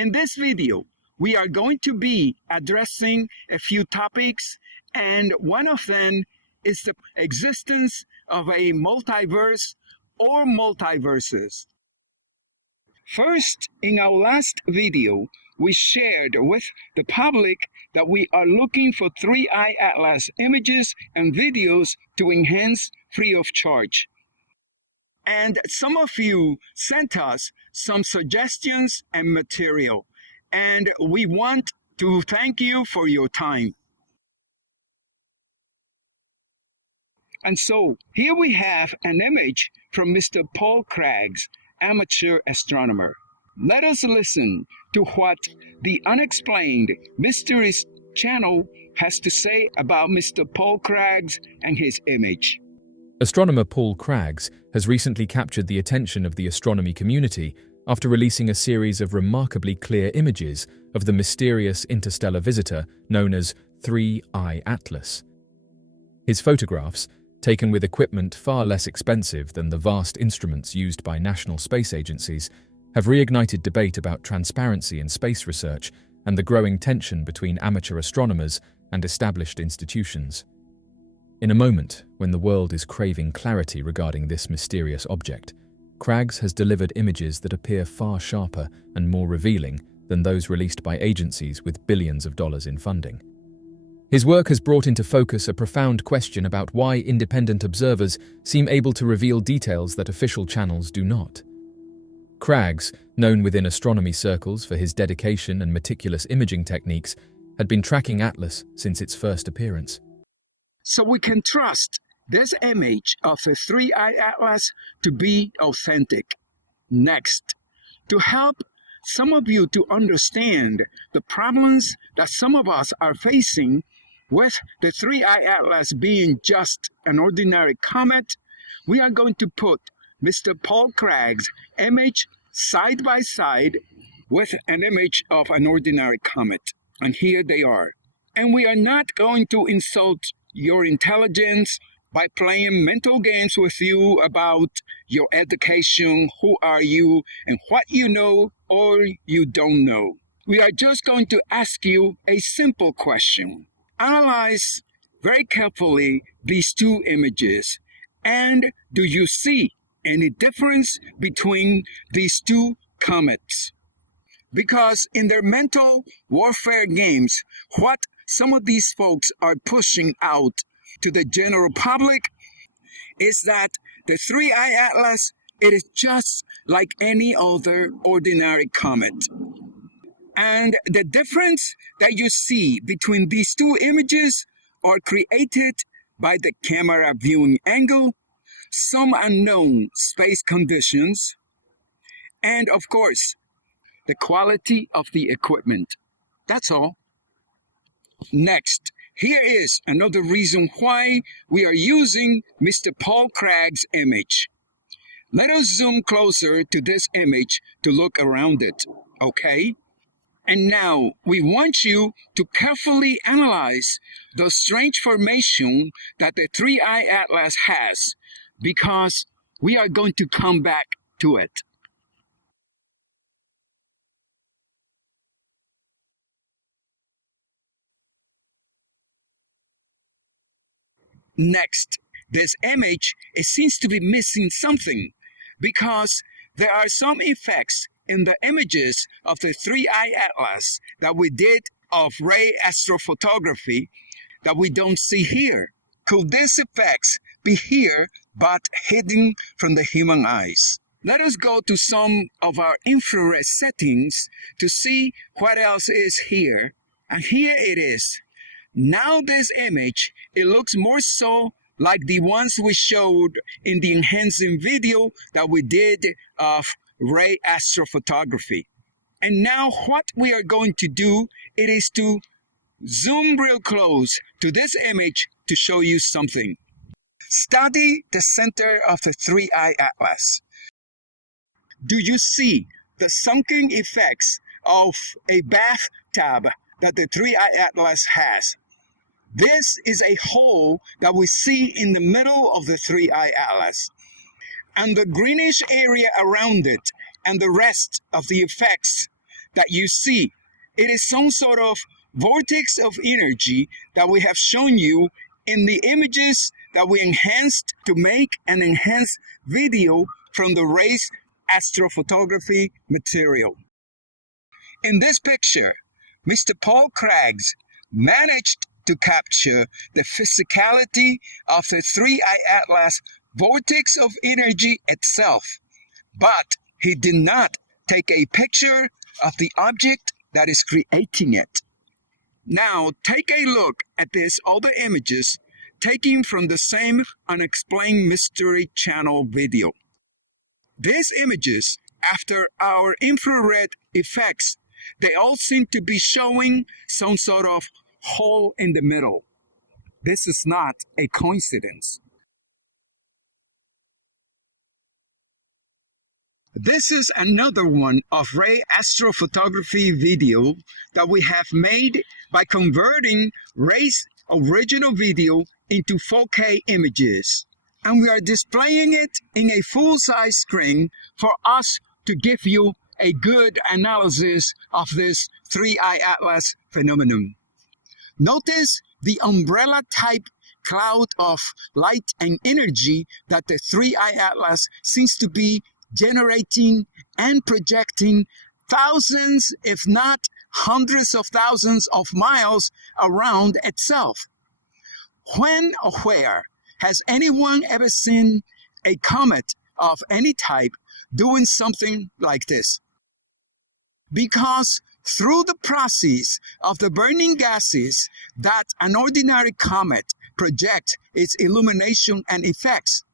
In this video, we are going to be addressing a few topics, and one of them is the existence of a multiverse or multiverses. First, in our last video, we shared with the public that we are looking for 3i Atlas images and videos to enhance free of charge. And some of you sent us some suggestions and material, and we want to thank you for your time. And so here we have an image from Mr. Paul Craggs, amateur astronomer. Let us listen to what the Unexplained Mysteries channel has to say about Mr. Paul Craggs and his image. Astronomer Paul Craggs has recently captured the attention of the astronomy community after releasing a series of remarkably clear images of the mysterious interstellar visitor known as 3i Atlas. His photographs, taken with equipment far less expensive than the vast instruments used by national space agencies, have reignited debate about transparency in space research and the growing tension between amateur astronomers and established institutions. In a moment when the world is craving clarity regarding this mysterious object, Craggs has delivered images that appear far sharper and more revealing than those released by agencies with billions of dollars in funding. His work has brought into focus a profound question about why independent observers seem able to reveal details that official channels do not. Craggs, known within astronomy circles for his dedication and meticulous imaging techniques, had been tracking Atlas since its first appearance. So we can trust this image of the 3i Atlas to be authentic. Next, to help some of you to understand the problems that some of us are facing with the 3i Atlas being just an ordinary comet, we are going to put Mr. Paul Craggs' image side by side with an image of an ordinary comet. And here they are. And we are not going to insult your intelligence by playing mental games with you about your education, who are you, and what you know or you don't know. We are just going to ask you a simple question. Analyze very carefully these two images, and do you see any difference between these two comets? Because in their mental warfare games, what some of these folks are pushing out to the general public is that the 3i Atlas, it is just like any other ordinary comet. And the difference that you see between these two images are created by the camera viewing angle, some unknown space conditions, and of course, the quality of the equipment. That's all. Next, here is another reason why we are using Mr. Paul Craggs' image. Let us zoom closer to this image to look around it, okay? And now we want you to carefully analyze the strange formation that the 3i Atlas has, because we are going to come back to it. Next, this image, it seems to be missing something, because there are some effects in the images of the 3i Atlas that we did of ray astrophotography that we don't see here. Could these effects be here but hidden from the human eyes? Let us go to some of our infrared settings to see what else is here. And here it is. Now this image, it looks more so like the ones we showed in the enhancing video that we did of ray astrophotography. And now what we are going to do, it is to zoom real close to this image to show you something. Study the center of the 3i Atlas. Do you see the sunken effects of a bathtub that the 3i Atlas has? This is a hole that we see in the middle of the 3i Atlas. And the greenish area around it and the rest of the effects that you see. It is some sort of vortex of energy that we have shown you in the images that we enhanced to make an enhanced video from the raised astrophotography material. In this picture, Mr. Paul Craggs managed to capture the physicality of the 3I Atlas vortex of energy itself, but he did not take a picture of the object that is creating it. Now take a look at these other images taken from the same Unexplained Mystery Channel video. These images, after our infrared effects, they all seem to be showing some sort of hole in the middle. This is not a coincidence. This is another one of ray astrophotography video that we have made by converting Ray's original video into 4K images. And we are displaying it in a full-size screen for us to give you a good analysis of this 3I Atlas phenomenon. Notice the umbrella type cloud of light and energy that the 3I Atlas seems to be generating and projecting thousands, if not hundreds of thousands of miles around itself. When or where has anyone ever seen a comet of any type doing something like this? Because through the process of the burning gases that an ordinary comet projects its illumination and effects,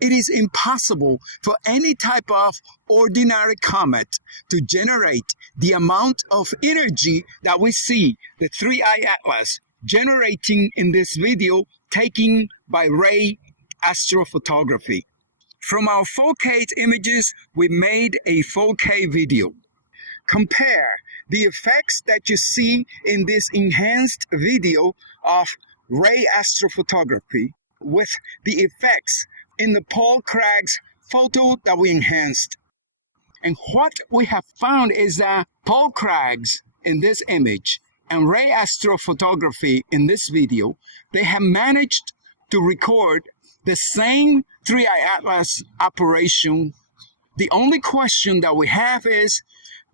it is impossible for any type of ordinary comet to generate the amount of energy that we see the 3I Atlas generating in this video taken by ray astrophotography. From our 4K images, we made a 4K video. Compare the effects that you see in this enhanced video of ray astrophotography with the effects in the Paul Craggs photo that we enhanced. And what we have found is that Paul Craggs in this image and ray astrophotography in this video, they have managed to record the same 3I Atlas operation. The only question that we have is,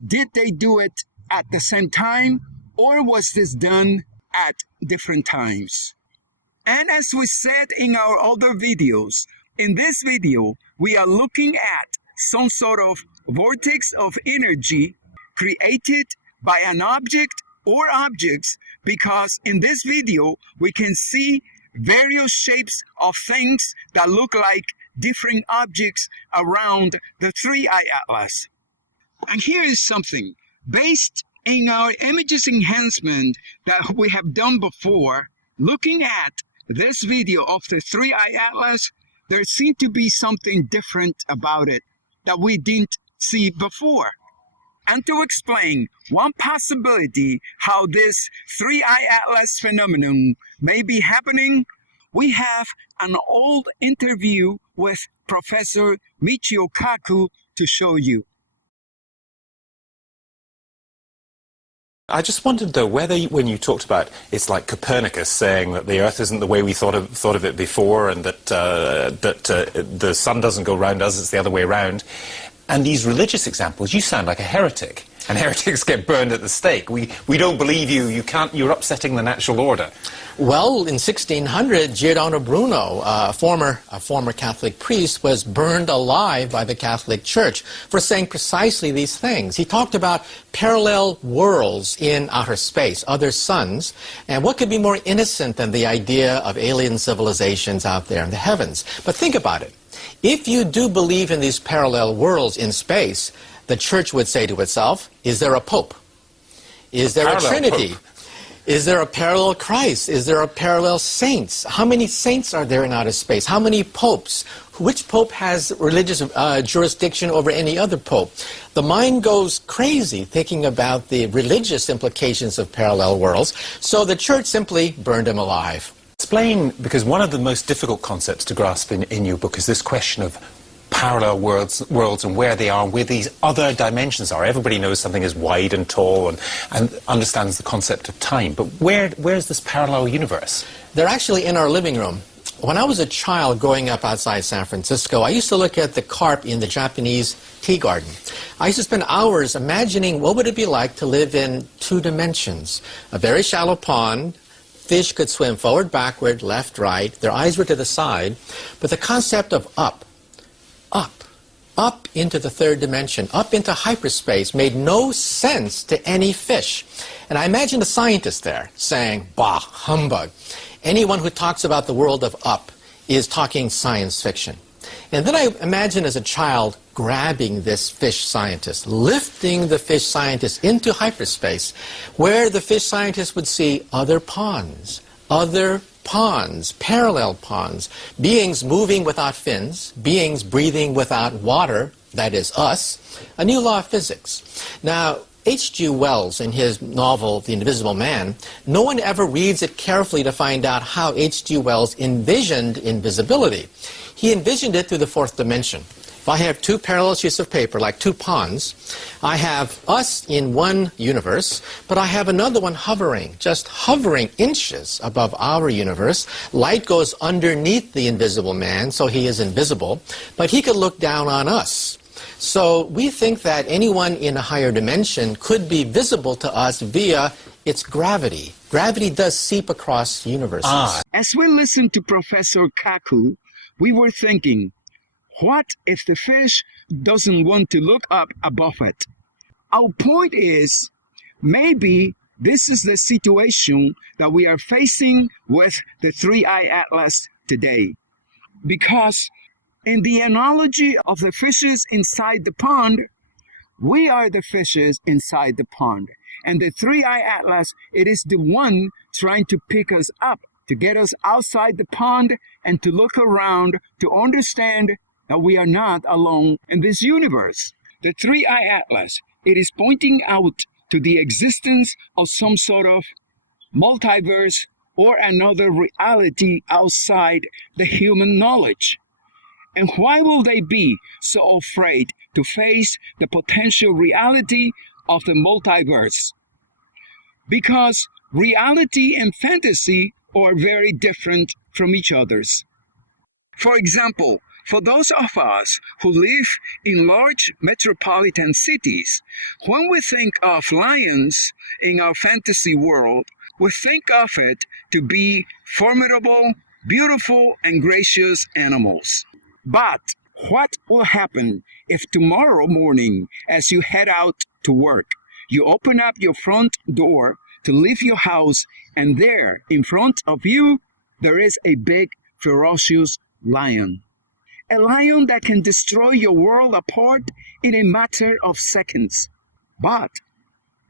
did they do it at the same time, or was this done at different times? And as we said in our other videos, in this video, we are looking at some sort of vortex of energy created by an object or objects, because in this video, we can see various shapes of things that look like different objects around the 3I Atlas. And here is something. Based in our images enhancement that we have done before, looking at this video of the 3I Atlas, there seemed to be something different about it that we didn't see before. And to explain one possibility how this 3I Atlas phenomenon may be happening, we have an old interview with Professor Michio Kaku to show you. I just wondered, though, whether when you talked about it's like Copernicus saying that the Earth isn't the way we thought of it before, and that the sun doesn't go round us, it's the other way around, and these religious examples, you sound like a heretic. And heretics get burned at the stake. We don't believe you. You can't. You're upsetting the natural order. Well, in 1600, Giordano Bruno, a former Catholic priest, was burned alive by the Catholic Church for saying precisely these things. He talked about parallel worlds in outer space, other suns, and what could be more innocent than the idea of alien civilizations out there in the heavens? But think about it. If you do believe in these parallel worlds in space, the Church would say to itself, is there a Pope? Is there a Trinity? Pope. Is there a parallel Christ? Is there a parallel saints? How many saints are there in outer space? How many popes? Which pope has religious jurisdiction over any other pope? The mind goes crazy thinking about the religious implications of parallel worlds, so the Church simply burned him alive. Explain, because one of the most difficult concepts to grasp in your book is this question of parallel worlds and where they are, where these other dimensions are. Everybody knows something is wide and tall and understands the concept of time. But where's this parallel universe? They're actually in our living room. When I was a child growing up outside San Francisco, I used to look at the carp in the Japanese tea garden. I used to spend hours imagining what would it be like to live in two dimensions. A very shallow pond, fish could swim forward, backward, left, right, their eyes were to the side, but the concept of up into the third dimension, up into hyperspace made no sense to any fish. And I imagined a scientist there saying, bah, humbug. Anyone who talks about the world of up is talking science fiction. And then I imagined as a child grabbing this fish scientist, lifting the fish scientist into hyperspace, where the fish scientist would see other ponds, parallel ponds, beings moving without fins, beings breathing without water, that is us, a new law of physics. Now, H.G. Wells, in his novel, The Invisible Man, no one ever reads it carefully to find out how H.G. Wells envisioned invisibility. He envisioned it through the fourth dimension. If I have two parallel sheets of paper, like two ponds, I have us in one universe, but I have another one hovering, just hovering inches above our universe. Light goes underneath the invisible man, so he is invisible, but he could look down on us. So we think that anyone in a higher dimension could be visible to us via its gravity. Gravity does seep across universes. As we listened to Professor Kaku, we were thinking, what if the fish doesn't want to look up above it? Our point is, maybe this is the situation that we are facing with the three-eye atlas today. Because in the analogy of the fishes inside the pond, we are the fishes inside the pond. And the three-eye atlas, it is the one trying to pick us up, to get us outside the pond and to look around, to understand that we are not alone in this universe. The three-eye atlas, it is pointing out to the existence of some sort of multiverse or another reality outside the human knowledge. And why will they be so afraid to face the potential reality of the multiverse? Because reality and fantasy are very different from each other's. For example, for those of us who live in large metropolitan cities, when we think of lions in our fantasy world, we think of it to be formidable, beautiful, and gracious animals. But what will happen if tomorrow morning, as you head out to work, you open up your front door to leave your house, and there, in front of you, there is a big, ferocious lion? A lion that can destroy your world apart in a matter of seconds. But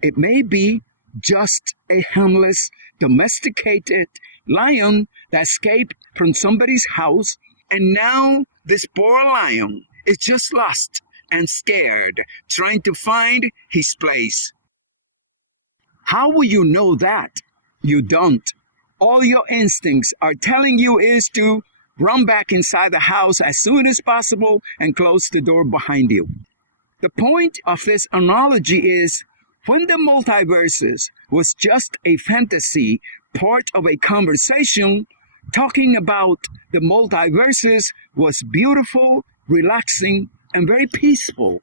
it may be just a harmless, domesticated lion that escaped from somebody's house, and now this poor lion is just lost and scared, trying to find his place. How will you know that? You don't. All your instincts are telling you is to run back inside the house as soon as possible and close the door behind you. The point of this analogy is, when the multiverses was just a fantasy, part of a conversation, talking about the multiverses was beautiful, relaxing, and very peaceful.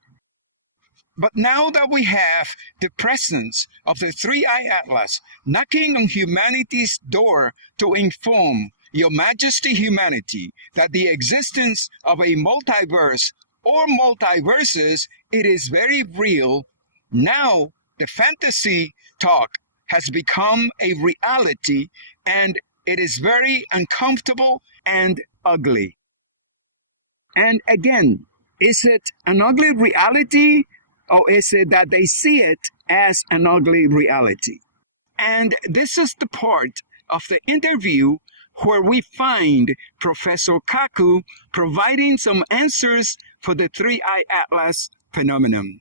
But now that we have the presence of the three-eye atlas knocking on humanity's door to inform Your Majesty humanity that the existence of a multiverse or multiverses, it is very real, now the fantasy talk has become a reality, and it is very uncomfortable and ugly. And again, is it an ugly reality, or is it that they see it as an ugly reality? And this is the part of the interview where we find Professor Kaku providing some answers for the three-eye atlas phenomenon.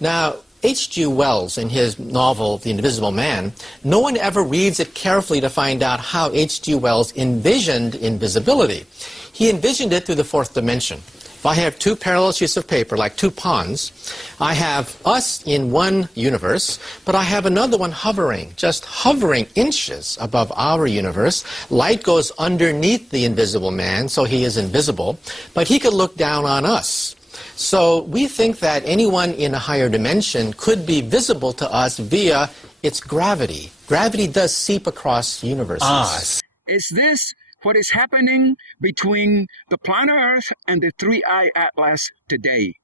Now, H.G. Wells, in his novel The Invisible Man, no one ever reads it carefully to find out how H.G. Wells envisioned invisibility. He envisioned it through the fourth dimension. If I have two parallel sheets of paper, like two ponds, I have us in one universe, but I have another one hovering, just hovering inches above our universe. Light goes underneath the invisible man, so he is invisible, but he could look down on us. So we think that anyone in a higher dimension could be visible to us via its gravity. Gravity does seep across universes. Is this what is happening between the planet Earth and the Three-Eye Atlas today?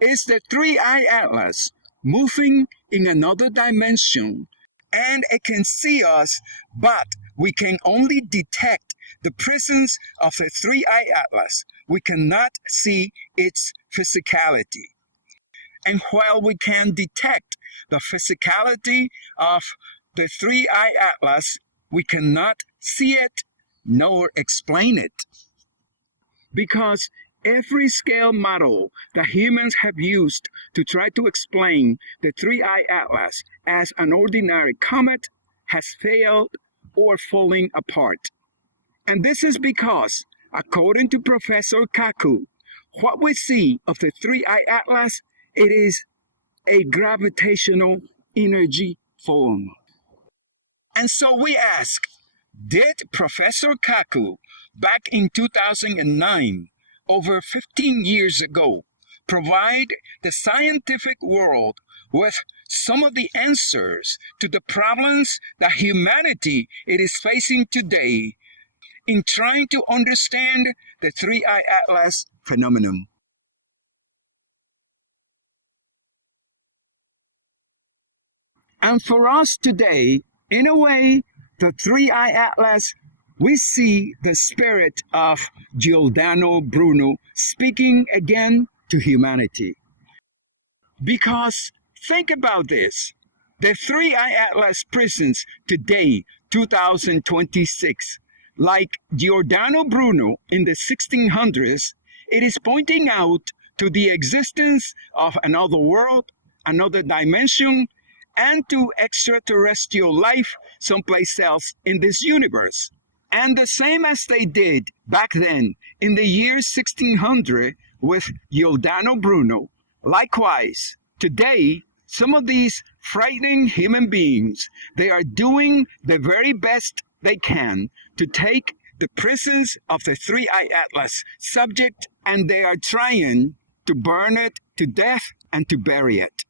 Is the Three-Eye Atlas moving in another dimension, and it can see us, but we can only detect the presence of the Three-Eye Atlas. We cannot see its physicality. And while we can detect the physicality of the Three-Eye Atlas, we cannot see it nor explain it. Because every scale model that humans have used to try to explain the Three-Eye Atlas as an ordinary comet has failed or fallen apart. And this is because, according to Professor Kaku, what we see of the Three-Eye Atlas, it is a gravitational energy form. And so we ask, did Professor Kaku, back in 2009, over 15 years ago, provide the scientific world with some of the answers to the problems that humanity is facing today in trying to understand the Three-Eye Atlas phenomenon? And for us today, in a way, the Three-Eye Atlas, we see the spirit of Giordano Bruno speaking again to humanity. Because think about this, the Three-Eye Atlas presents today, 2026, like Giordano Bruno in the 1600s, it is pointing out to the existence of another world, another dimension, and to extraterrestrial life someplace else in this universe. And the same as they did back then in the year 1600 with Giordano Bruno, likewise, today, some of these frightening human beings, they are doing the very best they can to take the presence of the Three-Eye Atlas subject, and they are trying to burn it to death and to bury it.